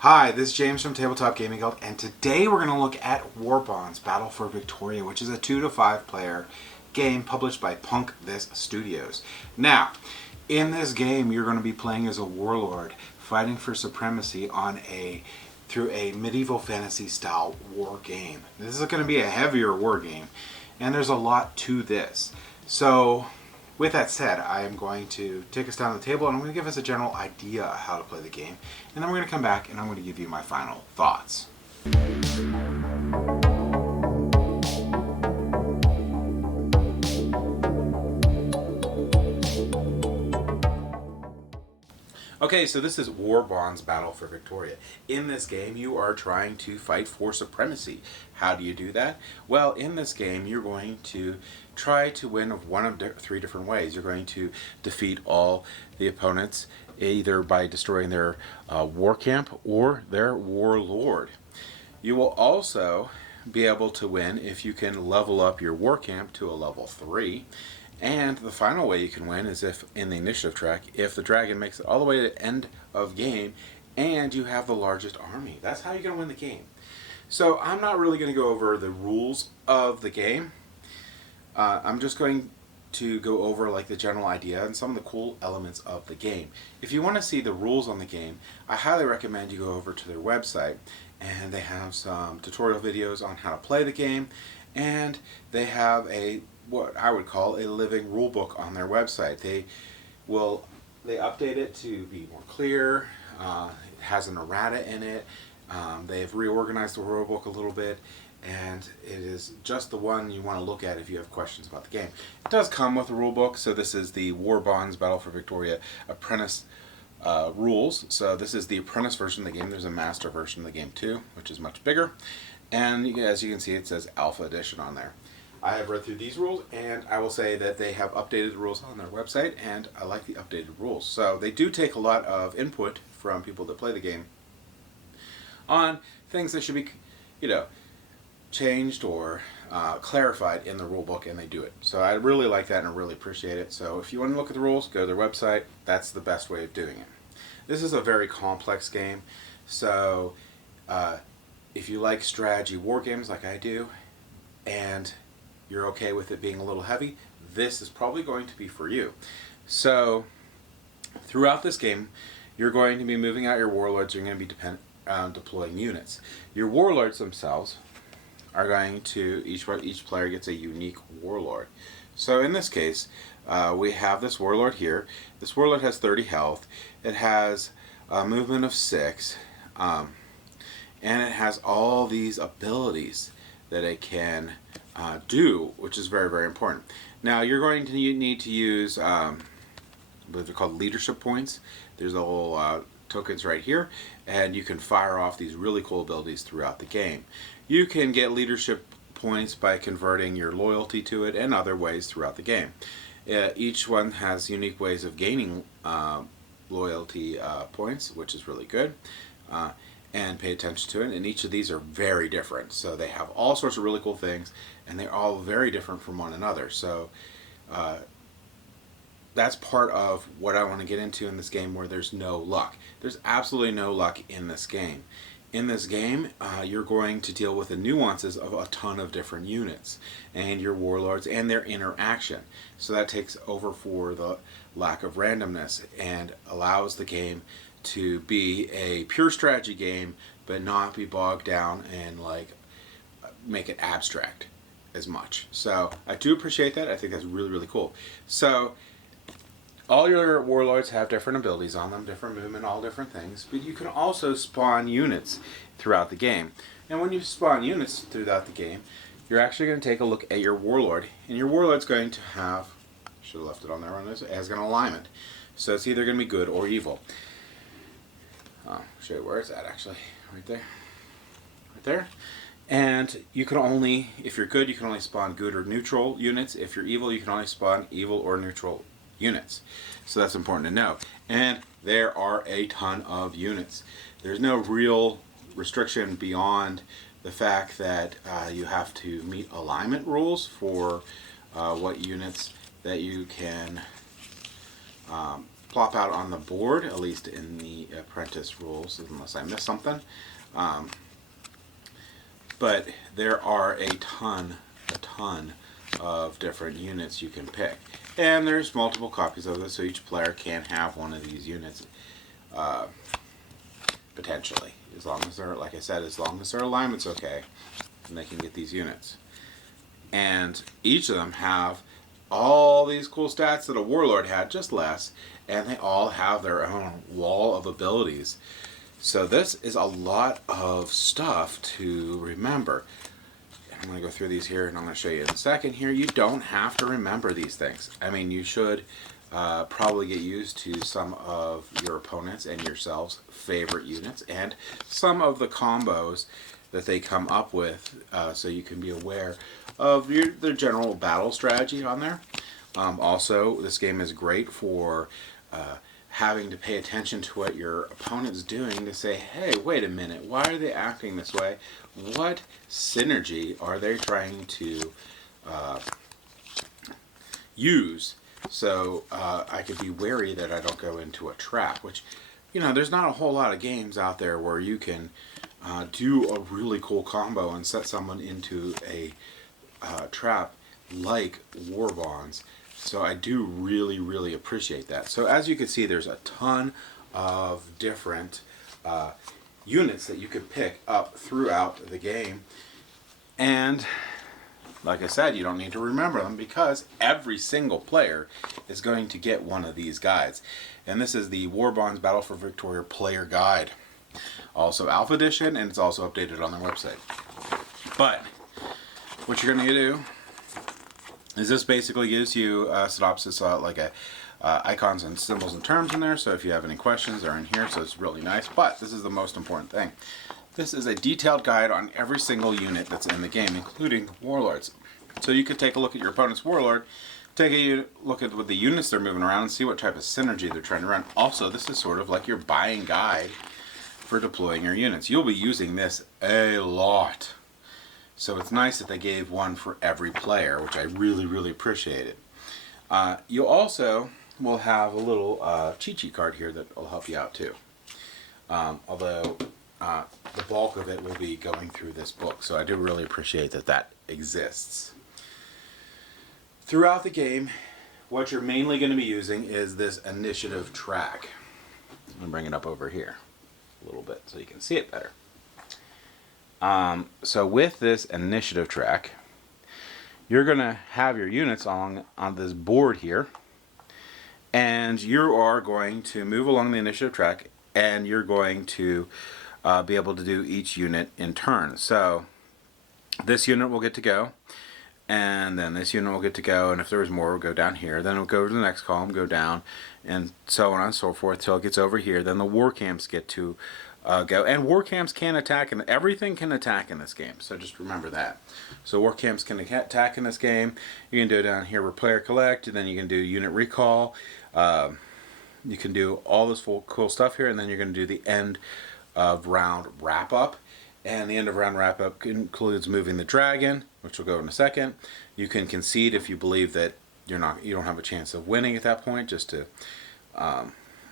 Hi, this is James from Tabletop Gaming Guild, and today we're going to look at Warbonds Battle for Vitoria, which is a 2 to 5 player game published by Punk This Studios. Now, in this game, you're going to be playing as a warlord, fighting for supremacy through a medieval fantasy style war game. This is going to be a heavier war game, and there's a lot to this. So, with that said, I am going to take us down the table and I'm going to give us a general idea of how to play the game. And then we're going to come back and I'm going to give you my final thoughts. Okay, so this is Warbonds Battle for Vitoria. In this game, you are trying to fight for supremacy. How do you do that? Well, in this game, you're going to try to win one of three different ways. You're going to defeat all the opponents, either by destroying their war camp or their warlord. You will also be able to win if you can level up your war camp to a level 3. And the final way you can win is if, in the initiative track, if the dragon makes it all the way to the end of game and you have the largest army. That's how you're going to win the game. So I'm not really going to go over the rules of the game. I'm just going to go over like the general idea and some of the cool elements of the game. If you want to see the rules on the game, I highly recommend you go over to their website, and they have some tutorial videos on how to play the game, and they have what I would call a living rule book on their website. They update it to be more clear. It has an errata in it. They've reorganized the rule book a little bit, and it is just the one you want to look at if you have questions about the game. It does come with a rule book, so this is the Warbonds Battle for Vitoria Apprentice rules. So this is the apprentice version of the game. There's a master version of the game too, which is much bigger, and as you can see, it says Alpha Edition on there. I have read through these rules, and I will say that they have updated the rules on their website, and I like the updated rules. So they do take a lot of input from people that play the game on things that should be, changed or clarified in the rule book, and they do it. So I really like that, and I really appreciate it. So if you want to look at the rules, go to their website. That's the best way of doing it. This is a very complex game, so if you like strategy war games like I do, and you're okay with it being a little heavy, this is probably going to be for you. So throughout this game, you're going to be moving out your warlords. You're going to be deploying units. Your warlords themselves are going to, each player gets a unique warlord. So in this case, we have this warlord here. This warlord has 30 health. It has a movement of 6, and it has all these abilities that it can do, which is very, very important. Now you're going to need to use what are called leadership points. There's a whole tokens right here, and you can fire off these really cool abilities throughout the game. You can get leadership points by converting your loyalty to it and other ways throughout the game. Each one has unique ways of gaining loyalty points, which is really good. And pay attention to it, and each of these are very different. So they have all sorts of really cool things, and they're all very different from one another. So that's part of what I want to get into in this game, where there's no luck. There's absolutely no luck in this game. In this game, you're going to deal with the nuances of a ton of different units and your warlords and their interaction. So that takes over for the lack of randomness and allows the game to be a pure strategy game, but not be bogged down and make it abstract as much. So I do appreciate that. I think that's really, really cool. So all your warlords have different abilities on them, different movement, all different things, but you can also spawn units throughout the game. And when you spawn units throughout the game, you're actually going to take a look at your warlord, and your warlord's going to have, should have left it on there on this, it has an alignment. So it's either going to be good or evil. I'll show you where it's at, actually. Right there. Right there. And you can only, if you're good, you can only spawn good or neutral units. If you're evil, you can only spawn evil or neutral units. So that's important to know. And there are a ton of units. There's no real restriction beyond the fact that you have to meet alignment rules for what units that you can plop out on the board, at least in the apprentice rules, unless I miss something. But there are a ton of different units you can pick. And there's multiple copies of this, so each player can have one of these units, potentially. As long as they're, like I said, as long as their alignment's okay, and they can get these units. And each of them have all these cool stats that a warlord had, just less, and they all have their own wall of abilities. So this is a lot of stuff to remember. I'm going to go through these here, and I'm going to show you in a second here. You don't have to remember these things. I mean, you should probably get used to some of your opponents and yourselves' favorite units and some of the combos that they come up with, so you can be aware of their general battle strategy on there. Also, this game is great for having to pay attention to what your opponent's doing to say, hey, wait a minute, why are they acting this way? What synergy are they trying to use? So I could be wary that I don't go into a trap, which, you know, there's not a whole lot of games out there where you can do a really cool combo and set someone into a trap like Warbonds. So I do really appreciate that. So as you can see, there's a ton of different units that you could pick up throughout the game. And like I said, you don't need to remember them because every single player is going to get one of these guides. And this is the Warbonds Battle for Victoria Player Guide. Also Alpha Edition, and it's also updated on their website. But what you're going to do is this basically gives you a synopsis, like icons and symbols and terms in there. So if you have any questions, they're in here, so it's really nice. But this is the most important thing. This is a detailed guide on every single unit that's in the game, including warlords. So you could take a look at your opponent's warlord, take a look at what the units they're moving around, and see what type of synergy they're trying to run. Also, this is sort of like your buying guide for deploying your units. You'll be using this a lot. So it's nice that they gave one for every player, which I really appreciated. You also will have a little cheat sheet card here that will help you out too. Although the bulk of it will be going through this book, so I do really appreciate that that exists. Throughout the game, what you're mainly going to be using is this initiative track. I'm going to bring it up over here a little bit so you can see it better. So with this initiative track, you're going to have your units on this board here, and you are going to move along the initiative track, and you're going to be able to do each unit in turn. So this unit will get to go, and then this unit will get to go, and if there's more, we'll go down here. Then it'll go to the next column, go down, and so on and so forth till it gets over here. Then the war camps get to go, and war camps can attack, and everything can attack in this game, so just remember that. So war camps can attack in this game. You can do it down here, replay or collect, and then you can do unit recall. You can do all this cool stuff here, and then you're going to do the end of round wrap up, and the end of round wrap up includes moving the dragon, which we'll go in a second. You can concede if you believe that you don't have a chance of winning at that point, just to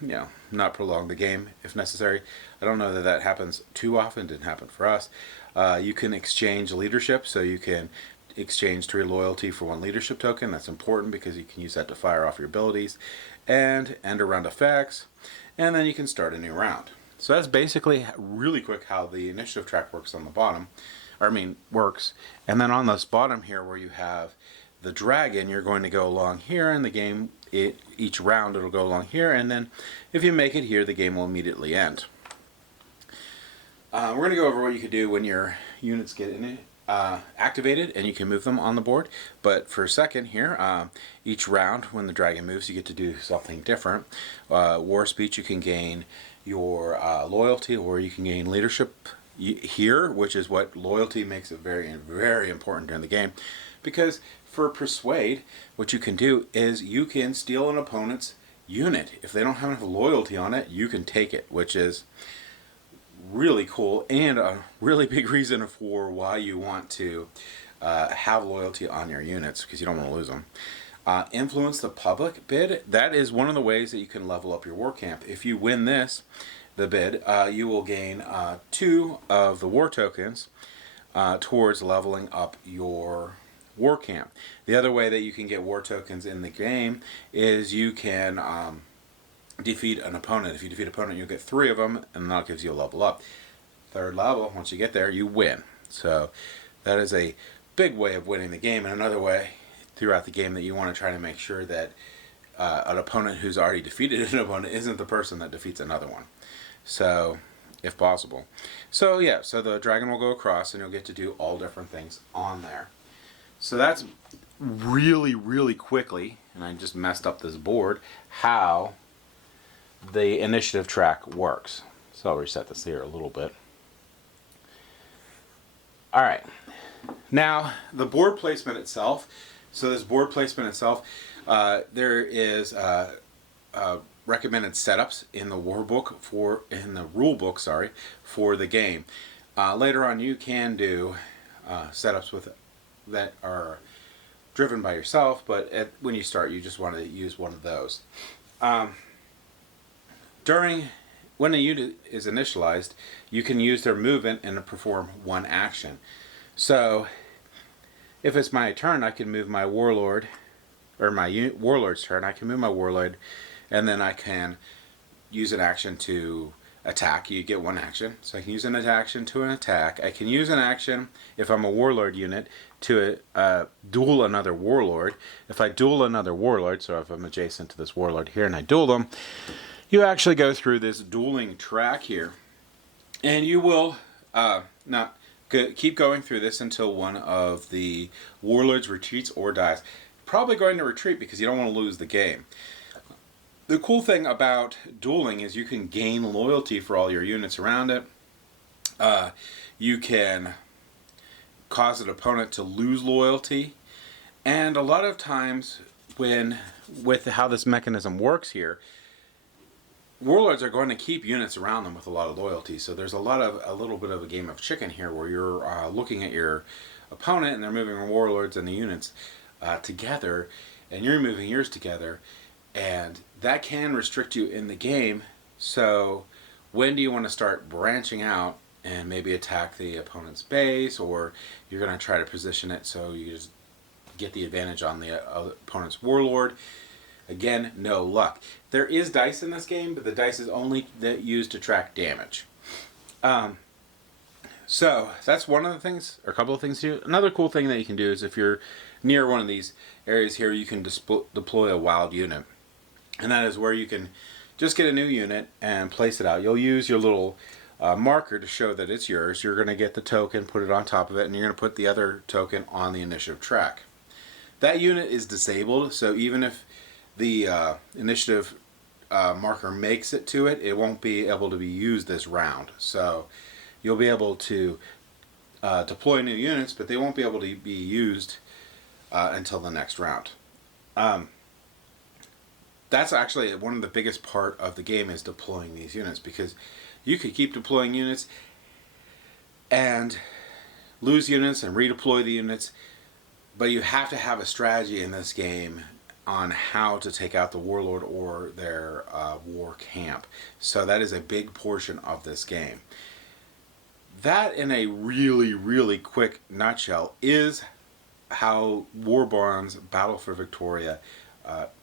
you know, not prolong the game if necessary. I don't know that that happens too often. It didn't happen for us. You can exchange leadership, so you can exchange 3 loyalty for 1 leadership token. That's important because you can use that to fire off your abilities, and end around effects, and then you can start a new round. So that's basically really quick how the initiative track works on the bottom, works. And then on this bottom here where you have the dragon, you're going to go along here in the game. Each round it'll go along here, and then if you make it here, the game will immediately end. We're going to go over what you could do when your units get activated, and you can move them on the board. But for a second here, each round when the dragon moves, you get to do something different. War speech, you can gain your loyalty, or you can gain leadership here, which is what loyalty makes it very important during the game. Because for persuade, what you can do is you can steal an opponent's unit. If they don't have enough loyalty on it, you can take it, which is really cool and a really big reason for why you want to have loyalty on your units, because you don't want to lose them. Influence the public bid. That is one of the ways that you can level up your war camp. If you win the bid, you will gain 2 of the war tokens towards leveling up your war camp. The other way that you can get war tokens in the game is you can defeat an opponent. If you defeat an opponent, you'll get 3 of them, and that gives you a level up. 3rd level, once you get there, you win. So that is a big way of winning the game, and another way throughout the game that you want to try to make sure that an opponent who's already defeated an opponent isn't the person that defeats another one. So, if possible. So yeah, so the dragon will go across and you'll get to do all different things on there. So that's really, really quickly, and I just messed up this board, how the initiative track works. So I'll reset this here a little bit. Alright, now the board placement itself. So this board placement itself, there is recommended setups in the rule book for the game. Later on, you can do setups that are driven by yourself, but when you start, you just want to use one of those. When a unit is initialized, you can use their movement and perform one action. So if it's my turn, I can move my warlord, or my warlord's turn, I can move my warlord, and then I can use an action to attack. You get one action. So I can use an action to an attack. I can use an action, if I'm a warlord unit, to duel another warlord. If I duel another warlord, so if I'm adjacent to this warlord here and I duel them, you actually go through this dueling track here. And you will keep going through this until one of the warlords retreats or dies. Probably going to retreat because you don't want to lose the game. The cool thing about dueling is you can gain loyalty for all your units around it. You can cause an opponent to lose loyalty. And a lot of times with how this mechanism works here, warlords are going to keep units around them with a lot of loyalty. So there's a little bit of a game of chicken here where you're looking at your opponent and they're moving warlords and the units together, and you're moving yours together, and that can restrict you in the game. So when do you want to start branching out and maybe attack the opponent's base, or you're going to try to position it so you just get the advantage on the opponent's warlord? Again, no luck. There is dice in this game, but the dice is only used to track damage. So that's one of the things, or a couple of things to do. Another cool thing that you can do is if you're near one of these areas here, you can deploy a wild unit. And that is where you can just get a new unit and place it out. You'll use your little marker to show that it's yours. You're going to get the token, put it on top of it, and you're going to put the other token on the initiative track. That unit is disabled, so even if the initiative marker makes it to it, it won't be able to be used this round. So you'll be able to deploy new units, but they won't be able to be used until the next round. That's actually one of the biggest part of the game, is deploying these units, because you could keep deploying units and lose units and redeploy the units, but you have to have a strategy in this game on how to take out the warlord or their war camp. So that is a big portion of this game. That, in a really, really quick nutshell, is how Warbonds Battle for Vitoria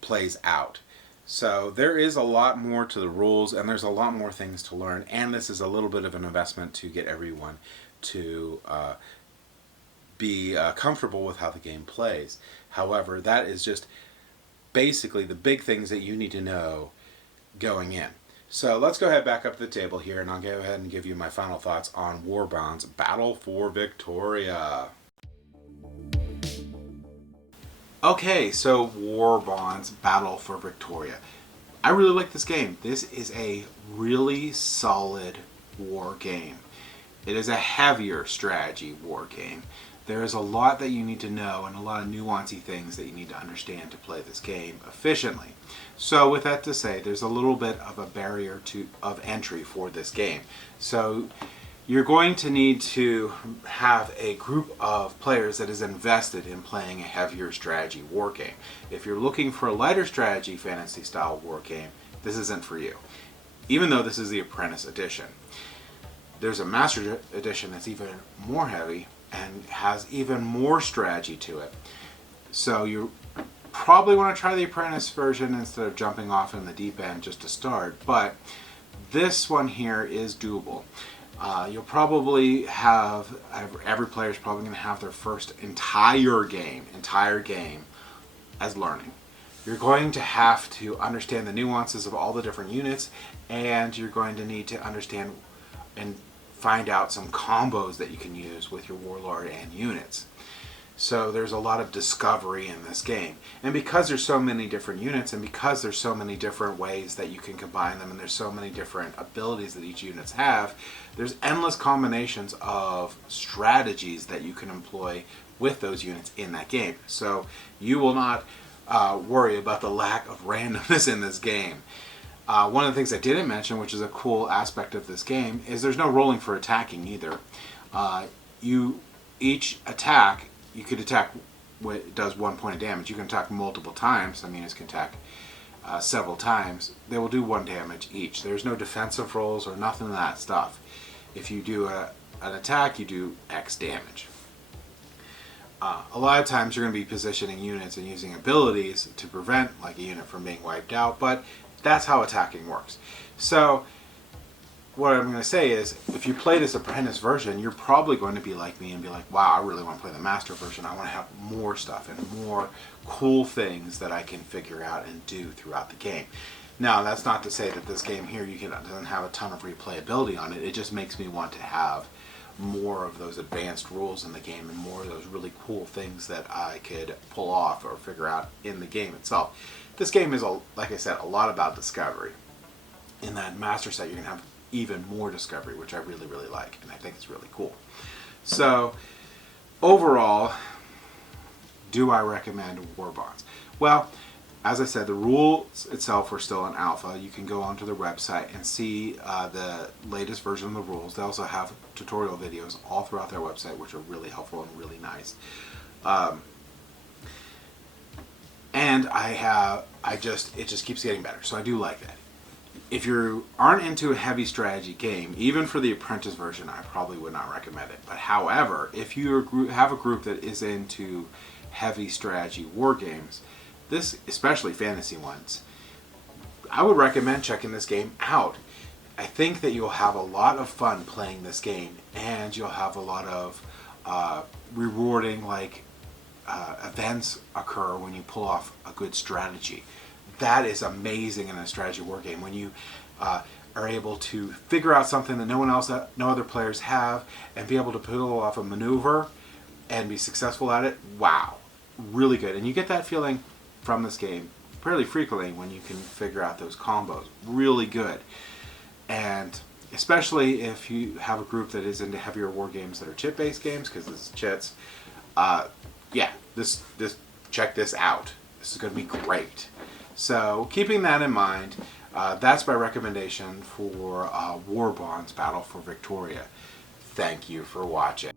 plays out. So there is a lot more to the rules, and there's a lot more things to learn, and this is a little bit of an investment to get everyone to be comfortable with how the game plays. However, that is just basically the big things that you need to know going in. So let's go ahead back up to the table here, and I'll go ahead and give you my final thoughts on Warbonds Battle for Vitoria. Okay, so Warbonds Battle for Vitoria. I really like this game. This is a really solid war game. It is a heavier strategy war game. There is a lot that you need to know and a lot of nuancy things that you need to understand to play this game efficiently. So with that to say, there's a little bit of a barrier of entry for this game. So you're going to need to have a group of players that is invested in playing a heavier strategy war game. If you're looking for a lighter strategy fantasy style war game, this isn't for you. Even though this is the Apprentice Edition. There's a Master Edition that's even more heavy and has even more strategy to it. So you probably want to try the Apprentice version instead of jumping off in the deep end just to start, but this one here is doable. You'll probably have, every player is probably going to have their first entire game as learning. You're going to have to understand the nuances of all the different units, and you're going to need to understand and find out some combos that you can use with your warlord and units. So there's a lot of discovery in this game. And because there's so many different units, and because there's so many different ways that you can combine them, and there's so many different abilities that each units have, there's endless combinations of strategies that you can employ with those units in that game. So you will not worry about the lack of randomness in this game. One of the things I didn't mention, which is a cool aspect of this game, is there's no rolling for attacking either. Each attack, you could attack when it does 1 point of damage. You can attack multiple times. Some units can attack several times. They will do 1 damage each. There's no defensive rolls or nothing of that stuff. If you do an attack, you do X damage. A lot of times you're going to be positioning units and using abilities to prevent like a unit from being wiped out, but that's how attacking works. So what I'm going to say is, if you play this Apprentice version, you're probably going to be like me and be like, wow, I really want to play the Master version. I want to have more stuff and more cool things that I can figure out and do throughout the game. Now, that's not to say that this game here doesn't have a ton of replayability on it. It just makes me want to have more of those advanced rules in the game and more of those really cool things that I could pull off or figure out in the game itself. This game is, like I said, a lot about discovery. In that Master set, you're going to have even more discovery, which I really, really like, and I think it's really cool. So, overall, do I recommend Warbonds? Well, as I said, the rules itself are still in alpha. You can go onto their website and see the latest version of the rules. They also have tutorial videos all throughout their website, which are really helpful and really nice. And it just keeps getting better. So I do like that. If you aren't into a heavy strategy game, even for the Apprentice version, I probably would not recommend it. But however, if you have a group that is into heavy strategy war games, this, especially fantasy ones, I would recommend checking this game out. I think that you'll have a lot of fun playing this game, and you'll have a lot of rewarding events occur when you pull off a good strategy. That is amazing in a strategy war game, when you are able to figure out something that no other players have, and be able to pull off a maneuver and be successful at it. Wow, really good. And you get that feeling from this game fairly frequently when you can figure out those combos. Really good. And especially if you have a group that is into heavier war games that are chit-based games, because this is chits. Yeah, check this out. This is going to be great. So, keeping that in mind, that's my recommendation for Warbonds Battle for Vitoria. Thank you for watching.